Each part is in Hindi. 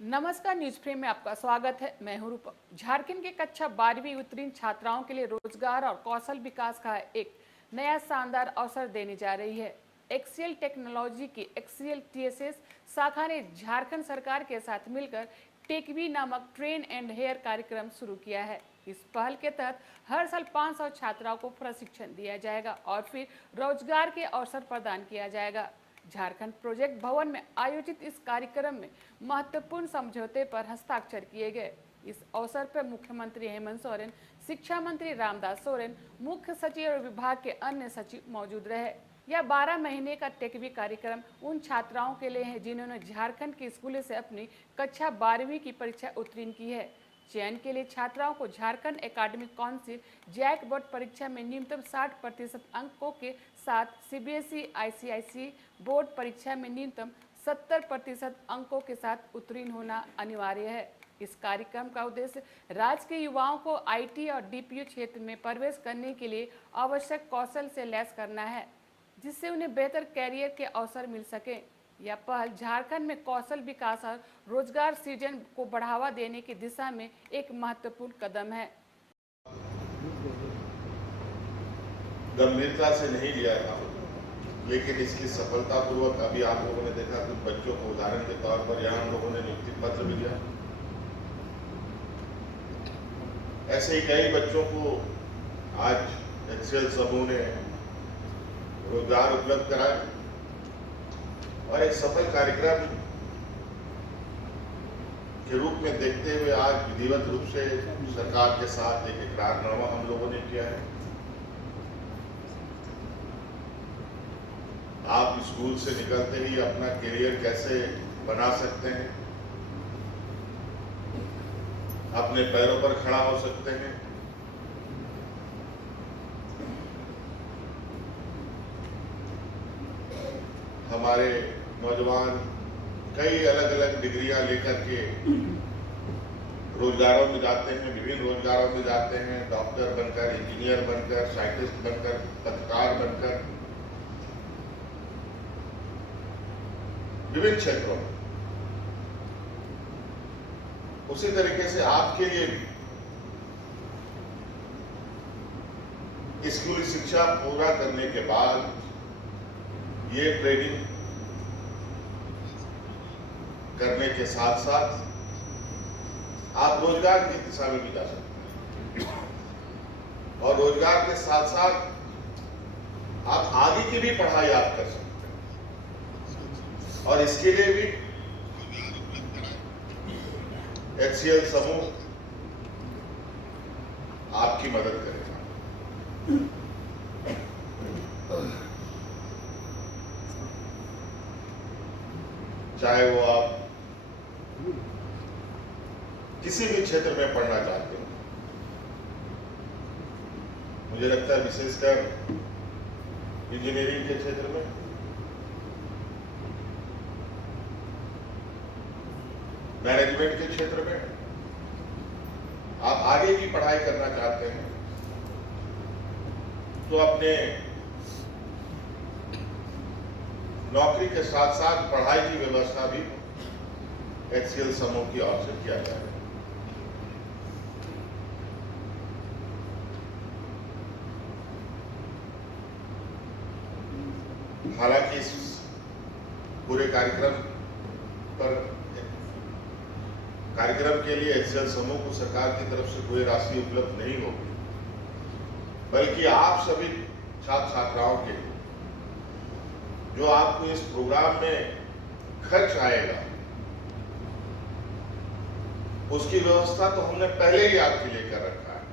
नमस्कार, न्यूज फ्रेम में आपका स्वागत है। मैं हूं रूपक। झारखंड के कक्षा 12वीं उत्तीर्ण छात्राओं के लिए रोजगार और कौशल विकास का एक नया शानदार अवसर देने जा रही है। एक्सीएल टेक्नोलॉजी की एक्सीएल टीएसएस शाखा ने झारखंड सरकार के साथ मिलकर टेकवी नामक ट्रेन एंड हेयर कार्यक्रम शुरू किया है। इस पहल के तहत हर साल 500 छात्राओं को प्रशिक्षण दिया जाएगा और फिर रोजगार के अवसर प्रदान किया जाएगा। झारखंड प्रोजेक्ट भवन में आयोजित इस कार्यक्रम में महत्वपूर्ण समझौते पर हस्ताक्षर किए गए। इस अवसर पर मुख्यमंत्री हेमंत सोरेन, शिक्षा मंत्री रामदास सोरेन, मुख्य सचिव और विभाग के अन्य सचिव मौजूद रहे। यह 12 महीने का टेकवी कार्यक्रम उन छात्राओं के लिए है जिन्होंने झारखंड के स्कूलों से अपनी कक्षा 12वीं की परीक्षा उत्तीर्ण की है। चयन के लिए छात्राओं को Jharkhand academic council JAC board परीक्षा में न्यूनतम 60% अंकों के साथ सीबीएसई आईसीएसई बोर्ड परीक्षा में न्यूनतम 70% अंकों के साथ उत्तीर्ण होना अनिवार्य है। इस कार्यक्रम का उद्देश्य राज्य के युवाओं को आईटी और डीपीयू क्षेत्र में प्रवेश करने के लिए आवश्यक कौशल से लैस करना है, जिससे उन्हें बेहतर कैरियर के अवसर मिल सके। यह पहल झारखंड में कौशल विकास और रोजगार सृजन को बढ़ावा देने की दिशा में एक महत्वपूर्ण कदम है। गंभीरता से नहीं लिया था, लेकिन इसकी सफलतापूर्वक अभी आप लोगों ने देखा कुछ बच्चों को उदाहरण के तौर पर यहाँ हम लोगों ने नियुक्ति पत्र भी दिया। ऐसे ही कई बच्चों को आज एक्सेल समूह ने रोजगार उपलब्ध कराया और एक सफल कार्यक्रम के रूप में देखते हुए आज विधिवत रूप से सरकार के साथ एक इकरारनामा हम लोगों ने किया है। आप स्कूल से निकलते ही अपना करियर कैसे बना सकते हैं, अपने पैरों पर खड़ा हो सकते हैं, हमारे नौजवान कई अलग अलग डिग्रियां लेकर के रोजगारों में जाते हैं, विभिन्न रोजगारों में जाते हैं, डॉक्टर बनकर, इंजीनियर बनकर, साइंटिस्ट बनकर, पत्रकार बनकर, विभिन्न क्षेत्रों में। उसी तरीके से आपके लिए भी स्कूली शिक्षा पूरा करने के बाद ये ट्रेनिंग करने के साथ साथ आप रोजगार की दिशा में भी जा सकते हैं और रोजगार के साथ साथ आप आगे की भी पढ़ाई आप कर सकते हैं और इसके लिए भी एक्सीएल समूह आपकी मदद करेगा। चाहे वो आप किसी भी क्षेत्र में पढ़ना चाहते हो, मुझे लगता है विशेषकर इंजीनियरिंग के क्षेत्र में, मैनेजमेंट के क्षेत्र में आप आगे की पढ़ाई करना चाहते हैं तो अपने नौकरी के साथ साथ पढ़ाई की व्यवस्था भी एक्सीएल समूह की ओर से किया जाएगा। हालांकि इस पूरे कार्यक्रम के लिए एक्सीएल समूह को सरकार की तरफ से कोई राशि उपलब्ध नहीं होगी, बल्कि आप सभी छात्र छात्राओं के लिए जो आपको इस प्रोग्राम में खर्च आएगा उसकी व्यवस्था तो हमने पहले ही आपके लिए कर रखा है।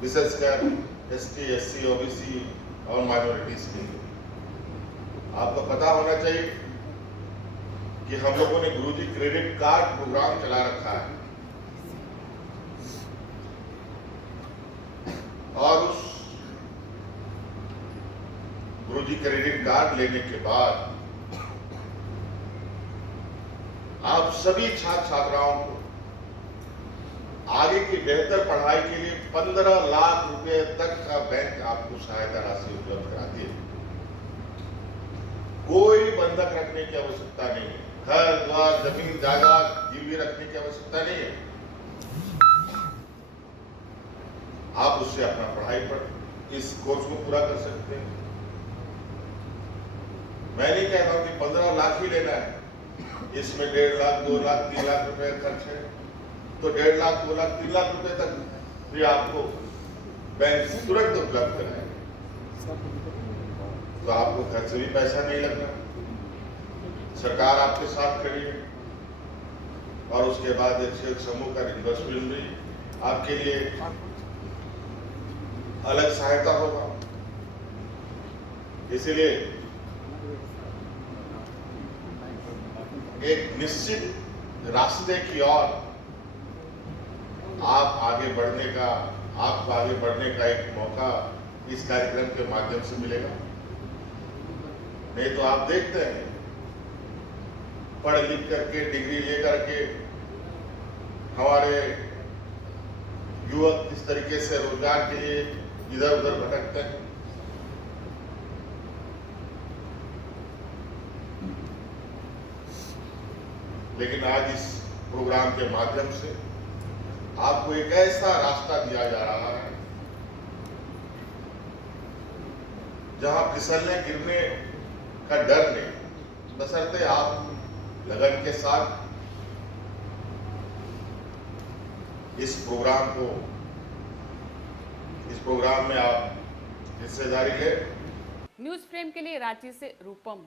विशेषकर एसटी, एससी, ओबीसी और माइनॉरिटीज के लिए आपको पता होना चाहिए कि हम लोगों ने गुरुजी क्रेडिट कार्ड प्रोग्राम चला रखा है और उस गुरुजी क्रेडिट कार्ड लेने के बाद आप सभी छात्र छात्राओं को आगे की बेहतर पढ़ाई के लिए 15 लाख रुपए तक का बैंक आपको सहायता राशि उपलब्ध कराती है। कोई बंधक रखने की आवश्यकता नहीं है। घर द्वार जमीन जायदाद गिरवी रखने की आवश्यकता नहीं है। आप उससे अपना पढ़ाई पर इस कोर्स को पूरा कर सकते हैं। मैं नहीं कहता हूं कि 15 लाख ही लेना है, इसमें 1.5 लाख 2 लाख 3 लाख रुपए खर्च है, तो 1.5 लाख 2 लाख 3 लाख रुपए तक भी आपको बैंक तुरंत उपलब्ध कराएगा। तो आपको घर से भी पैसा नहीं लगना, सरकार आपके साथ खड़ी है, और उसके बाद एक्सेल समूह का इन्वेस्टमेंट भी आपके लिए अलग सहायता होगा। इसलिए एक निश्चित रास्ते की ओर आप आगे बढ़ने का, आपको आगे बढ़ने का एक मौका इस कार्यक्रम के माध्यम से मिलेगा। नहीं तो आप देखते हैं, पढ़ लिख करके डिग्री लेकर के हमारे युवक किस तरीके से रोजगार के लिए इधर उधर भटकते हैं। लेकिन आज इस प्रोग्राम के माध्यम से आपको एक ऐसा रास्ता दिया जा रहा है जहां फिसलने गिरने का डर नहीं, बशर्ते आप लगन के साथ इस प्रोग्राम में आप हिस्सेदारी लें। न्यूज फ्रेम के लिए रांची से रूपम।